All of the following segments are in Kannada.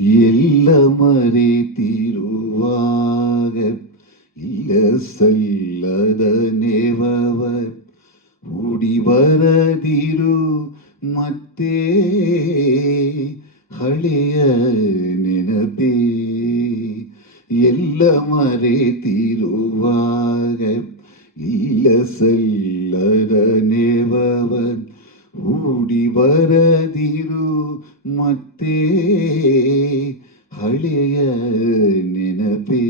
ಎಲ್ಲ ಮರೆತಿರುವಾಗ ಇಲ್ಲ ಸಲ್ಲದ ನೇವವ ಹೂಡಿ ಬರದಿರು ಮತ್ತೆ ಹಳೆಯ ನೆನಪೇ. ಎಲ್ಲ ಮರೆತಿರುವಾಗ ಇಲ್ಲ ಸಲ್ಲದ ನೇವವ ಹೂಡಿ ಬರದಿರು ಮತ್ತೆ ಹಳೆಯ ನೆನಪೇ.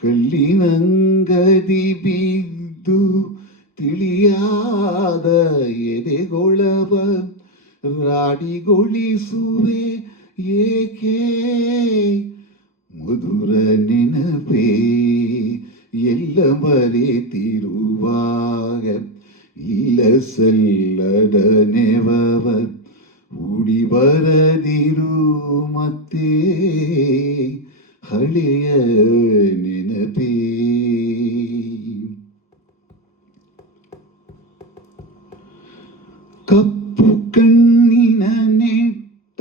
ಕಲ್ಲಿನಂಗದಿ ಬಿದ್ದು ತಿಳಿಯಾದ ಎದೆಗೊಳವ ರಾಡಿಗೊಳಿಸುವೆ ಏಕೆ ಮಧುರ ನೆನಪೇ. ಎಲ್ಲ ಮರೆತಿರುವಾಗ ಇಲ್ಲ ಸಲ್ಲದ ನೆವವ ಹೂಡಿ ಬರದಿರು ಮತ್ತೆ ಹಳೆಯ ನೆನಪೇ. ಕಪ್ಪು ಕಣ್ಣಿನ ನೆಟ್ಟ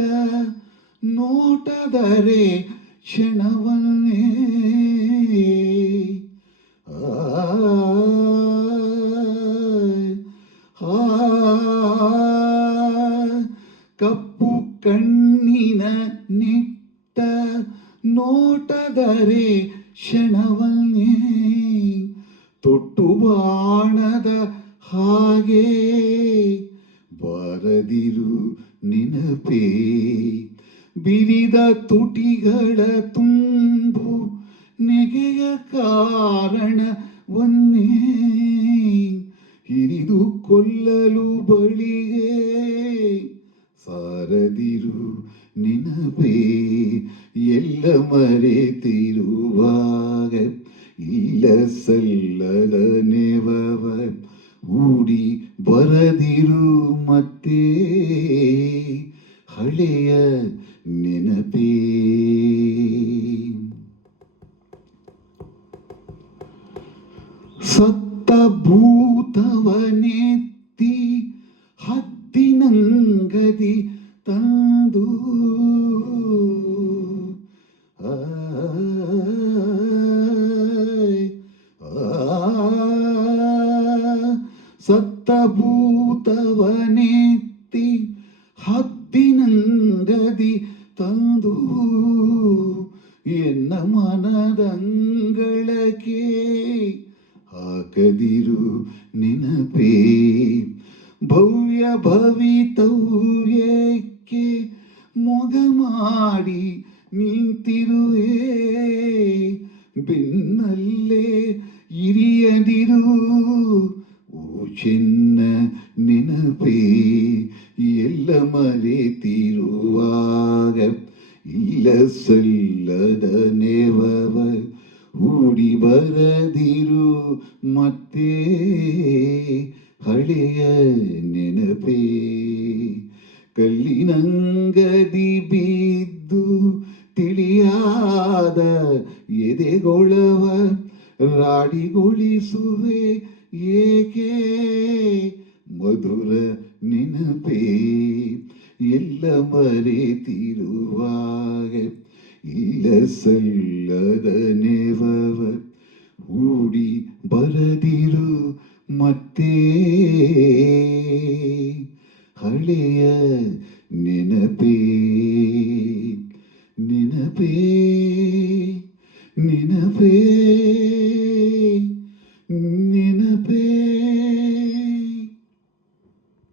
ನೋಟದರೆ ಕ್ಷಣವನ್ನೇ ಕಪ್ಪು ಕಣ್ಣಿನ ನೆಟ್ಟ ನೋಟದರೆ ಕ್ಷಣವನ್ನೇ ತೊಟ್ಟು ಬಾಣದ ಹಾಗೆ ಬಾರದಿರು ನೆನಪೇ. ಬಿರಿದ ತುಟಿಗಳ ತುಂಬು ನೆಗೆಯ ಕಾರಣವನ್ನೇ ಹಿರಿದು ಕೊಲ್ಲಲು ಬಳಿಗೆ ಸಾರದಿರು ನೆನಪೇ. ಎಲ್ಲ ಮರೆತಿರುವಾಗ ಇಲ್ಲ ಸಲ್ಲದ ನೆವವ ಹೂಡಿ ಬರದಿರು ಮತ್ತೆ ಹಳೆಯ ನೆನಪೇ. ಸತ್ತ ಭೂತವನೆತ್ತಿ ಹದ್ದಿನಂಗದಿ ತಂದು ಸತ್ತ ಭೂತವನೆತ್ತಿ ಹದ್ದಿನಂಗದಿ ತಂದು ಎನ್ನ ಮನದಂಗಳಕ್ಕೆ ಹಾಕದಿರು ನೆನಪೇ. ಭವ್ಯ ಭವಿತವ್ಯಕ್ಕೆ ಮೊಗ ಮಾಡಿ ನಿಂತಿರುವೆ ಬೆನ್ನಲ್ಲೇ ಇರಿಯದಿರು ಓ ಚೆನ್ನ ನೆನಪೇ. ಎಲ್ಲ ಮರೆತಿರುವಾಗ ಇಲ್ಲ ಸಲ್ಲದ ನೆವವ ಹೂಡಿ ಬರದಿರು ಮತ್ತೆ ಹಳೆಯ ನೆನಪೇ. ಕಲ್ಲಿನಂಗದಿ ಬಿದ್ದು ತಿಳಿಯಾದ ಎದೆಗೊಳವ ರಾಡಿಗೊಳಿಸುವೆ ಏಕೆ ಮಧುರ ನೆನಪೇ. ಎಲ್ಲ ಮರೆತಿರುವಾಗ ಇಲ್ಲ ಸಲ್ಲದ ನೆವವ ಹೂಡಿ ಬರದಿರು ಮತ್ತೆ ಹಳೆಯ ನೆನಪೇ. ನೆನಪೇ ನೆನಪೇ.